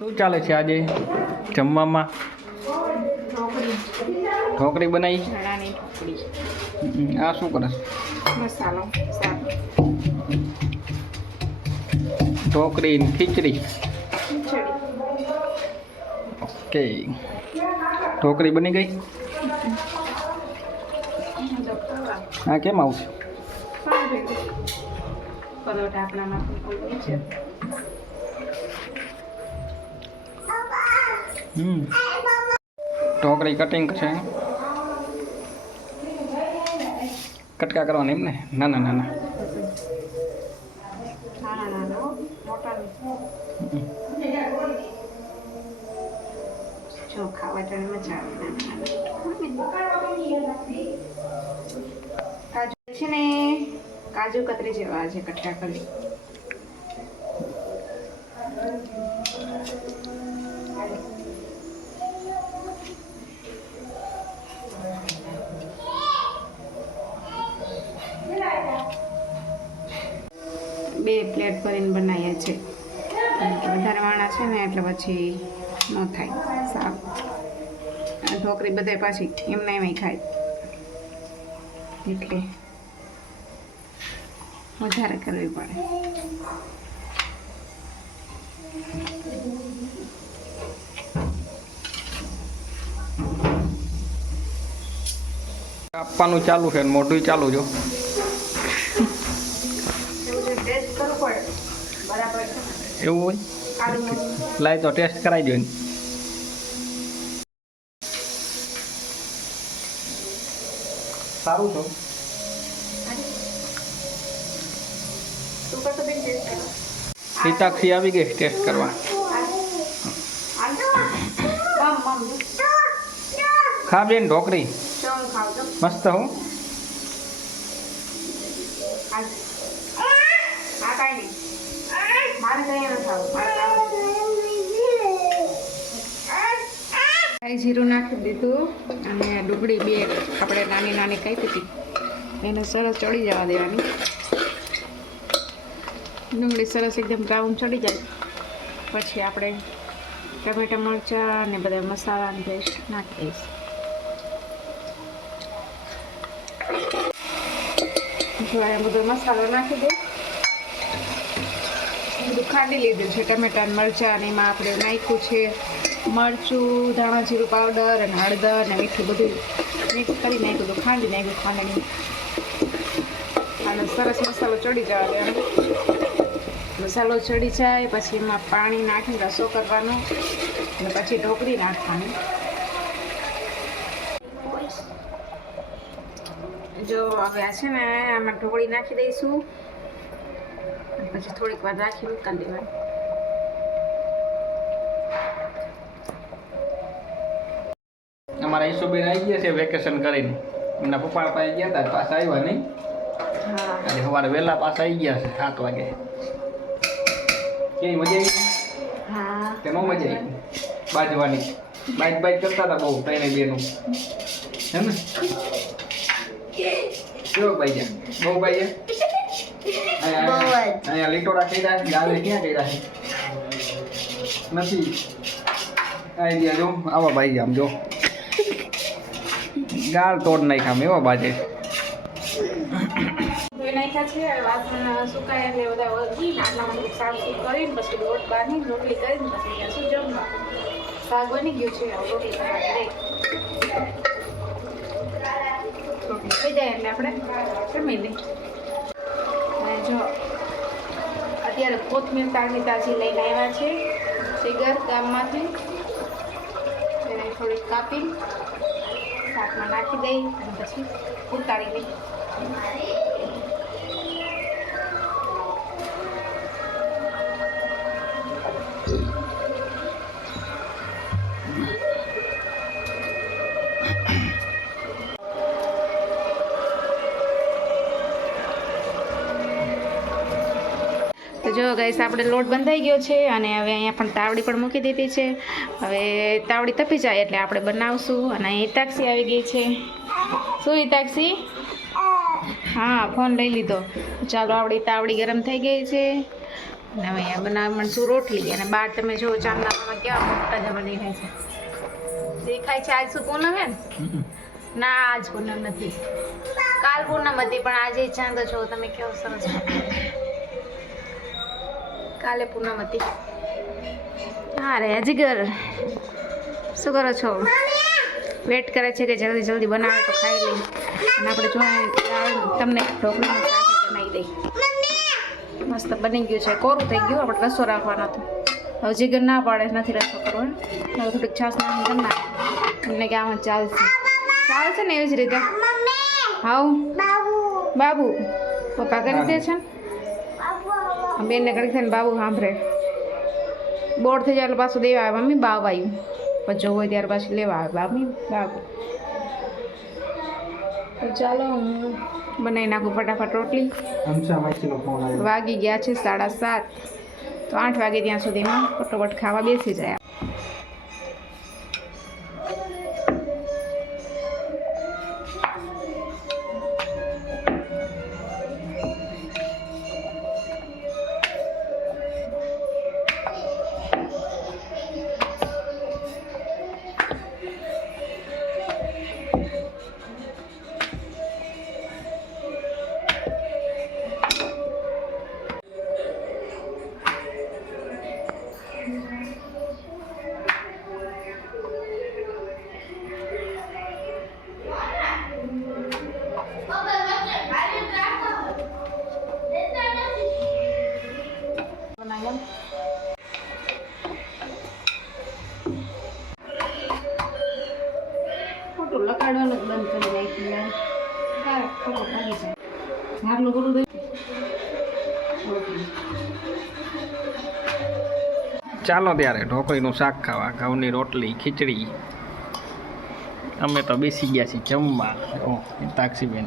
શું ચાલે છે આજે? જમવામાં? ઢોકળી બનાવી આ શું કરે મસાલો ઢોકળી ખીચડી. ઓકે. ઢોકળી બની ગઈ? હા કેમ આવશે? પરોઠા આપણામાં ઢોકળી કટિંગ છે. કટકા કરવાની એમ ને નાના. નાના નાના નાના મોટા જો ખાવા ટાણે મજા કાજુ છે ને, કાજુ કતરી જેવા છે કટકા કરી બે પ્લેટ ભરીને બનાવીએ છીએ. વધારે વાણા છે ને, એટલે પછી ન થાય. સાફ ઢોકરી બધે પાછી એમને એમ ખાય. એટલે વધારે કરવી પડે. આપવાનું ચાલુ છે મોઢું ચાલુ જો. એવું હોય? લાય તો ટેસ્ટ કરાવી દો સારું તો. સીતાક્ષી આવી ગઈ ટેસ્ટ કરવા. ખા બેન ઢોકળી? મસ્ત હું. જીરું નાખી દીધું અને ડુંગળી બે આપણે નાની નાની કાપી હતી. એને સરસ ચડી જવા દેવાની. ડુંગળી સરસ એકદમ બ્રાઉન ચડી જાય. પછી આપણે ટમેટા મરચાં અને બધા મસાલાની પેસ્ટ નાખી દઈશ. બધો મસાલો નાખી દે બધું ખાંડી લીધું છે. ટમેટા મરચાં અને એમાં આપણે નાખ્યું છે. મરચું ધાણા જીરું પાવડર અને હળદર અને મીઠું બધું મિક્સ કરી નાખ્યું હતું. ખાંડી નાખ્યું ખાંડણી. અને સરસ મસાલો ચડી જવા દેવાનો. મસાલો ચડી જાય, પછી એમાં પાણી નાખીને રસો કરવાનો અને પછી ઢોકળી નાખવાની. જો હવે આ છે ને, આમાં ઢોકળી નાખી દઈશું. પછી થોડીક વાર રાખી મૂકી દેવાની. અમારા ઈસુબેન આવી ગયા છે વેકેશન કરીને. એમના પપ્પા પાસે ગયા હતા પાછા આવ્યા નહીં? આજે સવારે વહેલા પાછા આવી ગયા છે સાત વાગે. કેવી મજા આવી? તે બહુ મજા આવી. બાજવાની. બાઇક બાઇક કરતા હતા બહુ ત્રણે બેનું. હે ને? કેવો ભાઈ બહુ ભાઈ અહીંયા અહીંયા લીટોડા કર્યા ગાલે ક્યાં કર્યા નથી. આઈ ગયા જો આવા ભાઈ આમ જો. ગાળ તોડ નાખ્યા એવા બાજે. નાખ્યા છે વાસણ સુકાય એટલે બધા વળી આટલા સાફ સૂફ કરીને પછી લોટ બાંધી રોટલી કરીને પછી શું જમવા શાક બની ગયું છે રોટલી જાય એટલે આપણે જમી લઈએ. જો, અત્યારે કોથમીર તાજી તાજી લઈને આવ્યા છે, સિગર ગામમાંથી. એને થોડીક કાપી, શાકમાં નાખી દઈ અને પછી ઉતારી દઈ. તો જો ગાઈસ આપણે લોટ બંધાઈ ગયો છે અને હવે અહીંયા પણ તાવડી પણ મૂકી દીધી છે. હવે તાવડી તપી જાય એટલે આપણે બનાવશું અને અહીં તાક્ષી આવી ગઈ છે. શું હિતાક્ષી હા ફોન લઈ લીધો. ચાલો આપણી તાવડી ગરમ થઈ ગઈ છે. અને હવે અહીંયા બનાવ મળશું રોટલી. અને બહાર તમે જો ચાંદલામાં કેવા મોટા જમા દેખાય છે. દેખાય છે આજ શું પૂનમ હે ને ના આજ પૂનમ નથી. કાલ પૂનમ હતી પણ આજે ચાંદ છો તમે કેવો સરસ કાલે પૂનમ હતી હા રે અજીગર શું કરો છો? વેટ કરે છે કે જલ્દી જલ્દી બનાવે તો ખાઈ લઈ. અને આપણે જો તમને ઢોકળીનું શાક બનાવી દઈ. મસ્ત બની ગયું છે કોરું થઈ ગયું આપણે રસો રાખવાનો હતો. હવે જીગર ના પાડે નથી રસો કરવો. હવે થોડીક છાસ નાખી નાખ એમને કે આમાં ચાલશે ચાલશે ને એવી જ રીતે. હાઉ? બાબુ પપ્પા કરી દે છે ને? બેનને કરી થઈને બાબુ સાંભળે. બોર થઈ જાય એટલે પાછું દેવા આવે. મમ્મી બાવ આવ્યું પછી જોવું હોય ત્યારે પાછું લેવા આવે. બાબી બાબુ. તો ચાલો હું બનાવી નાખું ફટાફટ રોટલી. વાગી ગયા છે સાડા સાત. તો આઠ વાગે ત્યાં સુધીમાં ફટોફટ ખાવા બેસી જાય. બધું દઈ ચાલો ત્યારે ઢોકળીનું શાક ખાવા, ઘઉંની રોટલી, ખીચડી. અમે તો બેસી ગયા છીએ જમવા. તાક્ષીબેન